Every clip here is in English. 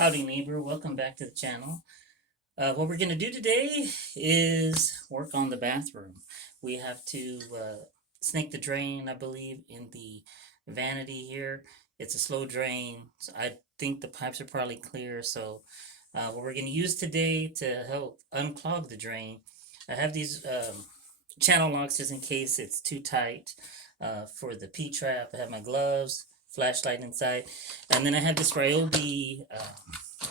Howdy neighbor, welcome back to the channel. What we're going to do today is work on the bathroom. We have to snake the drain, I believe, in the vanity here. It's a slow drain, so I think the pipes are probably clear. So what we're going to use today to help unclog the drain, I have these channel locks just in case it's too tight for the P-trap. I have my gloves, flashlight inside, and then I have this Ryobi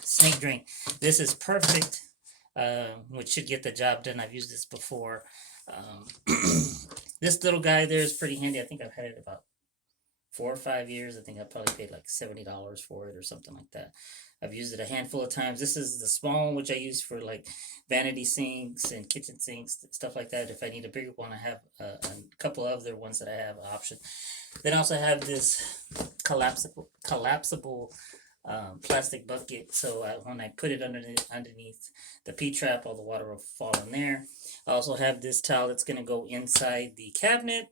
snake drain. This is perfect, which should get the job done. I've used this before. Um, this little guy there is pretty handy. I think I've had it about 4 or 5 years. I think I probably paid like $70 for it or something like that. I've used it a handful of times. This is the small one, which I use for like vanity sinks and kitchen sinks, stuff like that. If I need a bigger one, I have a couple of other ones that I have option. Then I also have this collapsible plastic bucket. So when I put it underneath the P-trap, all the water will fall in there. I also have this towel that's going to go inside the cabinet.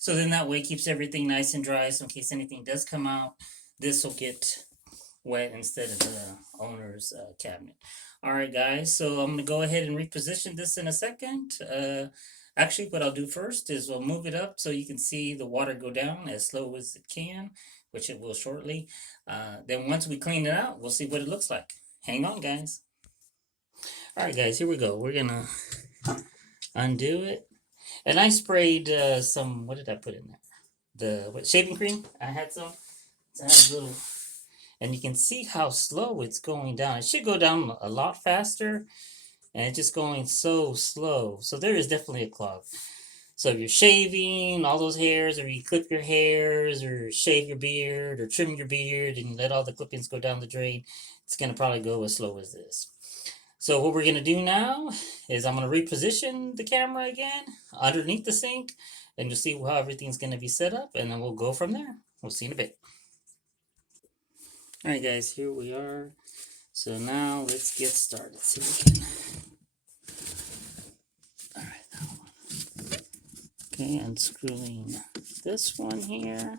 So then that way it keeps everything nice and dry. So in case anything does come out, this will get wet instead of the owner's cabinet. All right, guys. So I'm going to go ahead and reposition this in a second. Actually, what I'll do first is we'll move it up so you can see the water go down as slow as it can, which it will shortly. Then once we clean it out, we'll see what it looks like. Hang on, guys. All right, guys, here we go. We're going to undo it. And I sprayed some, what did I put in there? Shaving cream. I had some. So I had a little, and you can see how slow it's going down. It should go down a lot faster, and it's just going so slow. So there is definitely a clog. So if you're shaving all those hairs, or you clip your hairs, or shave your beard, or trim your beard, and let all the clippings go down the drain, it's going to probably go as slow as this. So what we're going to do now is I'm going to reposition the camera again underneath the sink, and you'll see how everything's going to be set up, and then we'll go from there. We'll see in a bit. All right, guys, here we are. So now let's get started. See if we can. All right, that one. Okay, unscrewing this one here.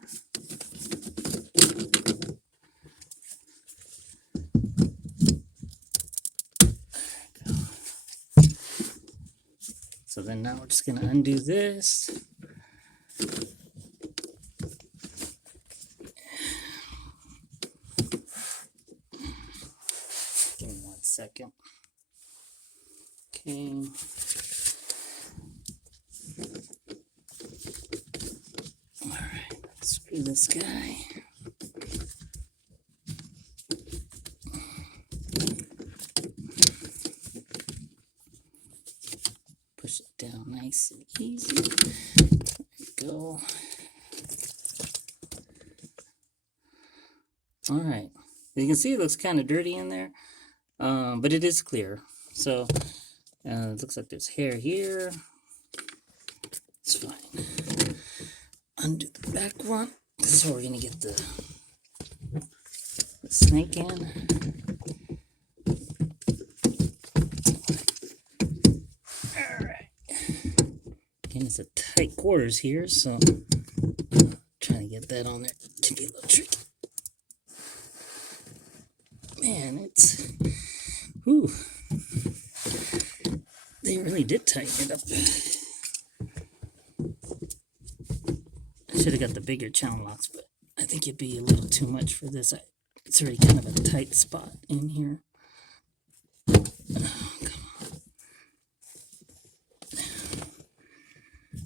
So then now we're just going to undo this. Give me 1 second. Okay. All right, let's screw this guy. Push it down nice and easy. There we go. All right. You can see it looks kind of dirty in there, but it is clear. So it looks like there's hair here. It's fine. Undo the back one. This is where we're going to get the snake in. Again, it's a tight quarters here, so trying to get that on there can be a little tricky. Man, it's, whew, they really did tighten it up. I should have got the bigger channel locks, but I think it'd be a little too much for this. It's already kind of a tight spot in here. Oh, come on.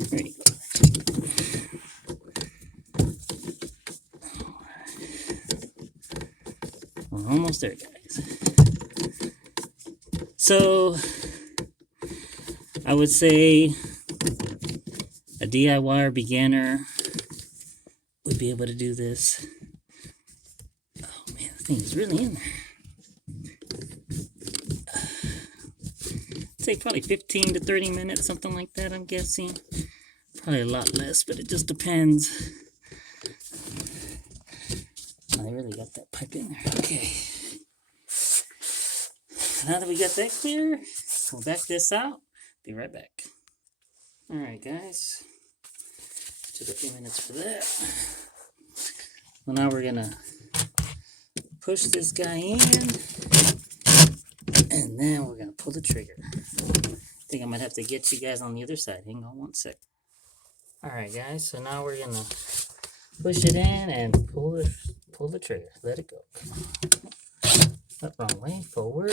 There you go. We're almost there, guys. So I would say a DIY beginner would be able to do this. Oh man, the thing is really in there. Take probably 15 to 30 minutes, something like that, I'm guessing. Probably a lot less, but it just depends. I really got that pipe in there. Okay. Now that we got that clear, we'll back this out. Be right back. All right, guys. Took a few minutes for that. Well, now we're gonna push this guy in, and then we're gonna pull the trigger. I think I might have to get you guys on the other side. Hang on one sec. All right, guys. So now we're gonna push it in and pull the trigger. Let it go. Up, wrong way. Forward.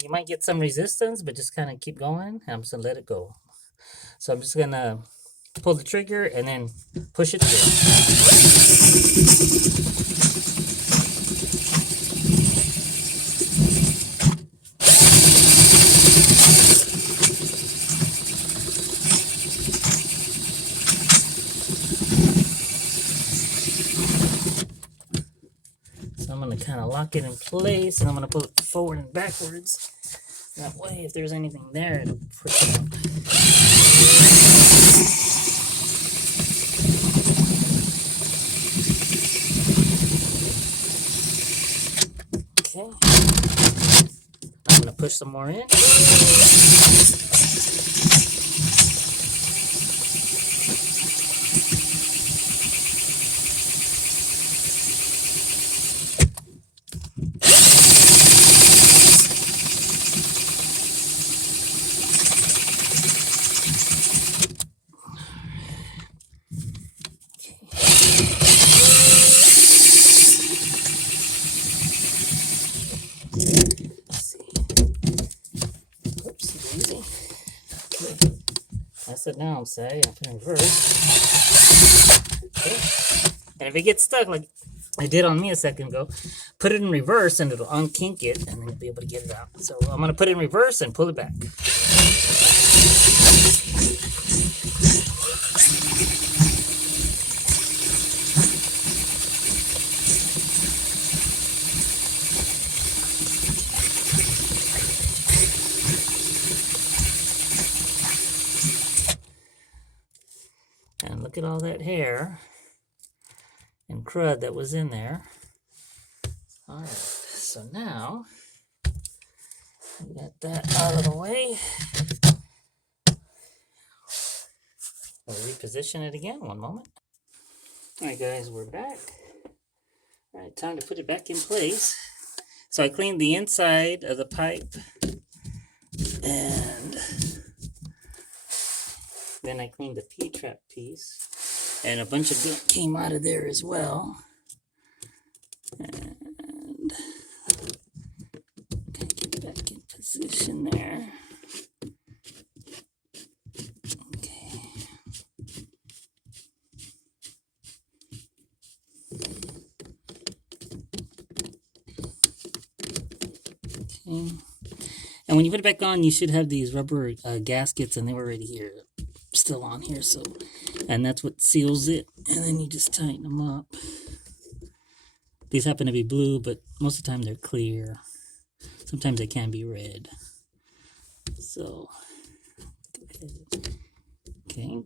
You might get some resistance, but just kind of keep going. I'm just gonna let it go. So I'm just gonna pull the trigger and then push it through. I'm going to kind of lock it in place, and I'm going to pull it forward and backwards. That way, if there's anything there, it'll push it out. Okay. I'm going to push some more in. Press it down, say, and put it in reverse. Okay. And if it gets stuck, like I did on me a second ago, put it in reverse and it'll unkink it, and then you'll be able to get it out. So I'm going to put it in reverse and pull it back. And look at all that hair and crud that was in there. All right, so now we got that out of the way. We'll reposition it again. One moment. All right, guys, we're back. All right, time to put it back in place. So I cleaned the inside of the pipe, and then I cleaned the P-trap piece, and a bunch of gunk came out of there as well. And get back in position there. Okay. Okay. And when you put it back on, you should have these rubber gaskets, and they were already here, still on here. So, and that's what seals it. And then you just tighten them up. These happen to be blue, but most of the time they're clear. Sometimes they can be red. So, go ahead. Okay.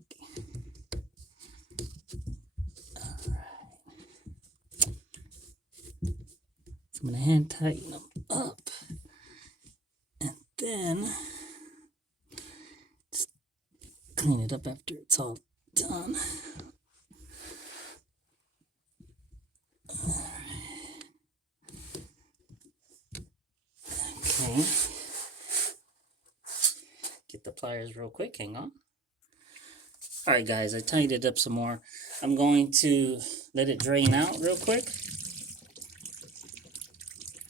All right. So I'm going to hand tighten them up. And then just clean it up after it's all done. Okay. Get the pliers real quick. Hang on. All right, guys, I tightened it up some more. I'm going to let it drain out real quick.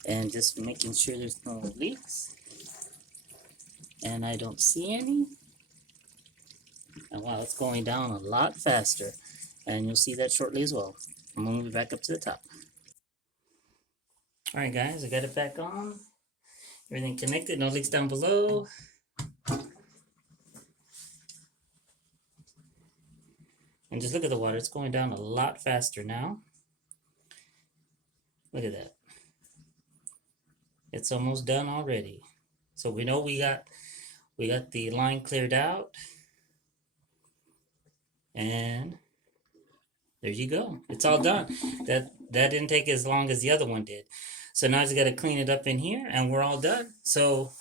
And just making sure there's no leaks. And I don't see any. And wow, it's going down a lot faster. And you'll see that shortly as well. I'm going to move it back up to the top. All right, guys, I got it back on. Everything connected, no leaks down below. And just look at the water. It's going down a lot faster now. Look at that. It's almost done already. So we know we got the line cleared out. And there you go. It's all done. That didn't take as long as the other one did. So now I just got to clean it up in here, and we're all done. So,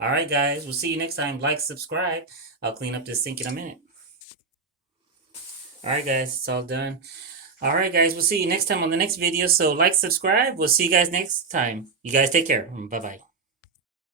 all right, guys. We'll see you next time. Like, subscribe. I'll clean up this sink in a minute. All right, guys, it's all done. All right, guys, we'll see you next time on the next video. So like, subscribe. We'll see you guys next time. You guys take care. Bye bye.